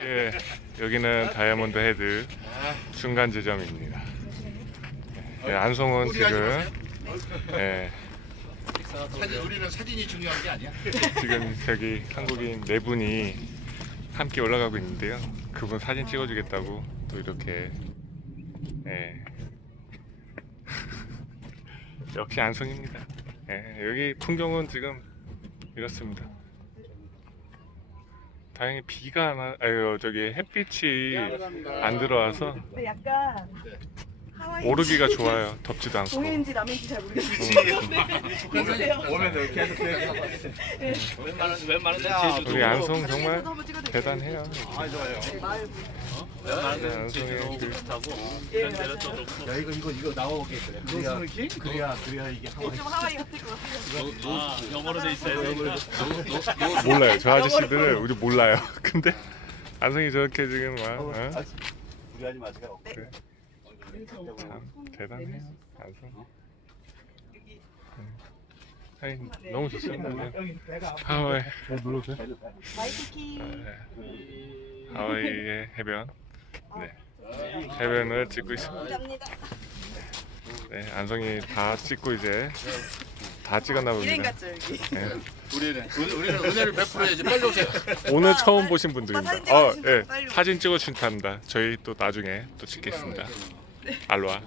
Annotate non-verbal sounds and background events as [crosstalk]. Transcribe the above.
예, 여기는 다이아몬드 헤드 중간 지점입니다. 예, 안성은 지금 예, 사진, 우리는 사진이 중요한 게 아니야. 지금 저기 한국인 네 분이 함께 올라가고 있는데요. 그분 사진 찍어주겠다고 또 이렇게 예. [laughs] 역시 안성입니다. 예, 여기 풍경은 지금 이렇습니다. 다행히 비가 안 와, 아유 저기 햇빛이 안 들어와서. 근데 약간 오르기가 좋아요. 덥지도 않고. 동해인지 남해인지 잘 모르겠어요. [laughs] 오면 이렇게 해서 웬만한 웬만한 데는 제주도 우리 안성 정말 동해에서도 한번 찍어드릴게요. 대단해요. 아 좋아요. 네, 마을 웬만한 데는 안성에 제주도 그- 비슷하고 예, 이런 데는. 또 야 이거 이거 이거 나오게 그래. 그래야 그래야 그래야 이게 네, 좀 하와이 같을 것 같아요. 아 영어로 돼 있어야 되니까 몰라요. 저 아저씨들은 우리 몰라요. [laughs] 근데 안성이 저렇게 지금 막 어? 우리 하지 마세요. 참 대단해요. 안성. 아니, 너무 좋습니다. 그냥. 하와이 마이키키 하와이의 해변. 네. 해변을 찍고 있습니다. 네, 안성이 다 찍고 이제 다 찍었나 일행 봅니다. 같죠 여기. 네. 우리는 우리- 우리는 은혜를 베풀어야지. 빨리 오세요. 오늘 처음 보신 분들입니다. 어, 예, 사진 찍어준답니다. 저희 또 나중에 또 찍겠습니다. Aloha.